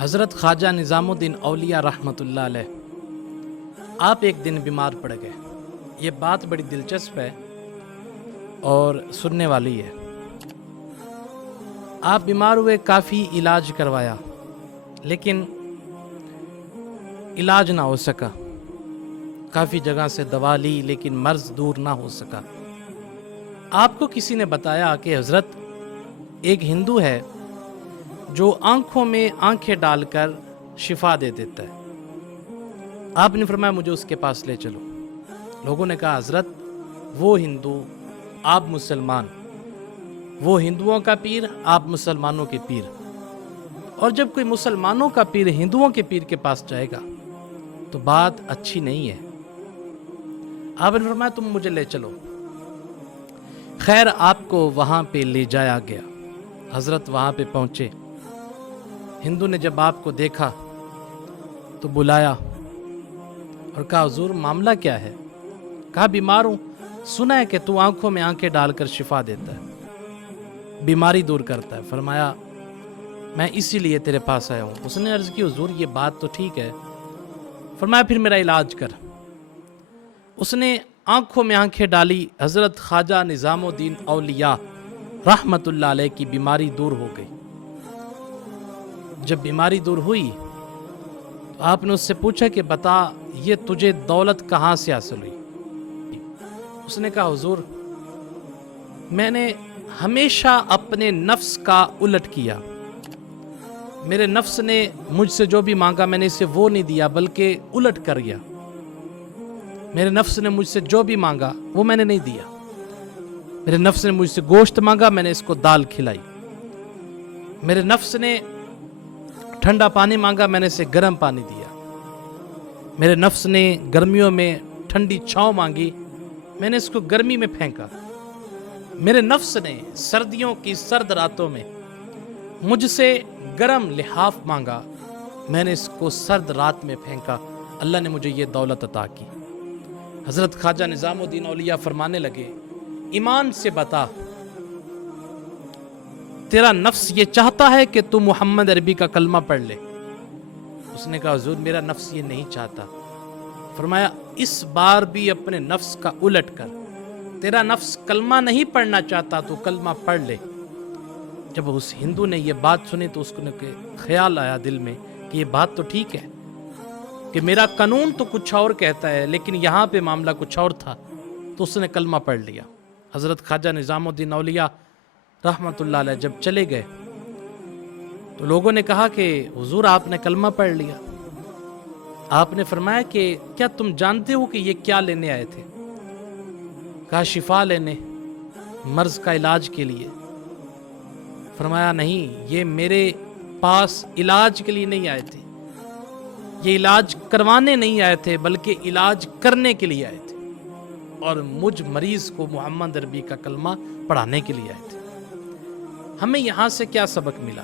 حضرت خواجہ نظام الدین اولیاء رحمۃ اللہ علیہ آپ ایک دن بیمار پڑ گئے۔ یہ بات بڑی دلچسپ ہے اور سننے والی ہے۔ آپ بیمار ہوئے، کافی علاج کروایا لیکن علاج نہ ہو سکا۔ کافی جگہ سے دوا لی لیکن مرض دور نہ ہو سکا۔ آپ کو کسی نے بتایا کہ حضرت ایک ہندو ہے جو آنکھوں میں آنکھیں ڈال کر شفا دے دیتا ہے۔ آپ نے فرمایا مجھے اس کے پاس لے چلو۔ لوگوں نے کہا حضرت وہ ہندو، آپ مسلمان، وہ ہندوؤں کا پیر، آپ مسلمانوں کے پیر، اور جب کوئی مسلمانوں کا پیر ہندوؤں کے پیر کے پاس جائے گا تو بات اچھی نہیں ہے۔ آپ نے فرمایا تم مجھے لے چلو۔ خیر آپ کو وہاں پہ لے جایا گیا۔ حضرت وہاں پہ پہنچے۔ ہندو نے جب آپ کو دیکھا تو بلایا اور کہا حضور معاملہ کیا ہے؟ کہا بیمار ہوں، سنا ہے کہ تو آنکھوں میں آنکھیں ڈال کر شفا دیتا ہے، بیماری دور کرتا ہے۔ فرمایا میں اسی لیے تیرے پاس آیا ہوں۔ اس نے عرض کی حضور یہ بات تو ٹھیک ہے۔ فرمایا پھر میرا علاج کر۔ اس نے آنکھوں میں آنکھیں ڈالی، حضرت خواجہ نظام الدین اولیاء رحمت اللہ علیہ کی بیماری دور ہو گئی۔ جب بیماری دور ہوئی تو آپ نے اس سے پوچھا کہ بتا یہ تجھے دولت کہاں سے حاصل ہوئی؟ اس نے کہا حضور میں نے ہمیشہ اپنے نفس کا الٹ کیا۔ میرے نفس نے مجھ سے جو بھی مانگا میں نے اسے وہ نہیں دیا بلکہ الٹ کر گیا۔ میرے نفس نے مجھ سے جو بھی مانگا وہ میں نے نہیں دیا۔ میرے نفس نے مجھ سے گوشت مانگا، میں نے اس کو دال کھلائی۔ میرے نفس نے ٹھنڈا پانی مانگا، میں نے اسے گرم پانی دیا۔ میرے نفس نے گرمیوں میں ٹھنڈی چھاؤں مانگی، میں نے اس کو گرمی میں پھینکا۔ میرے نفس نے سردیوں کی سرد راتوں میں مجھ سے گرم لحاف مانگا، میں نے اس کو سرد رات میں پھینکا۔ اللہ نے مجھے یہ دولت عطا کی۔ حضرت خواجہ نظام الدین اولیاء فرمانے لگے ایمان سے بتا تیرا نفس یہ چاہتا ہے کہ تو محمد عربی کا کلمہ پڑھ لے؟ اس نے کہا حضور میرا نفس یہ نہیں چاہتا۔ فرمایا اس بار بھی اپنے نفس کا الٹ کر، تیرا نفس کلمہ نہیں پڑھنا چاہتا تو کلمہ پڑھ لے۔ جب اس ہندو نے یہ بات سنی تو اس کو خیال آیا دل میں کہ یہ بات تو ٹھیک ہے کہ میرا قانون تو کچھ اور کہتا ہے لیکن یہاں پہ معاملہ کچھ اور تھا، تو اس نے کلمہ پڑھ لیا۔ حضرت خواجہ نظام الدین اولیاء رحمت اللہ علیہ جب چلے گئے تو لوگوں نے کہا کہ حضور آپ نے کلمہ پڑھ لیا۔ آپ نے فرمایا کہ کیا تم جانتے ہو کہ یہ کیا لینے آئے تھے؟ کہا شفا لینے، مرض کا علاج کے لیے۔ فرمایا نہیں، یہ میرے پاس علاج کے لیے نہیں آئے تھے، یہ علاج کروانے نہیں آئے تھے بلکہ علاج کرنے کے لیے آئے تھے، اور مجھ مریض کو محمد عربی کا کلمہ پڑھانے کے لیے آئے تھے۔ ہمیں یہاں سے کیا سبق ملا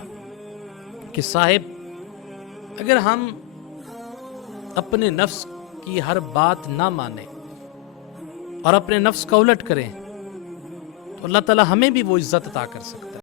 کہ صاحب اگر ہم اپنے نفس کی ہر بات نہ مانیں اور اپنے نفس کا الٹ کریں تو اللہ تعالی ہمیں بھی وہ عزت عطا کر سکتا ہے۔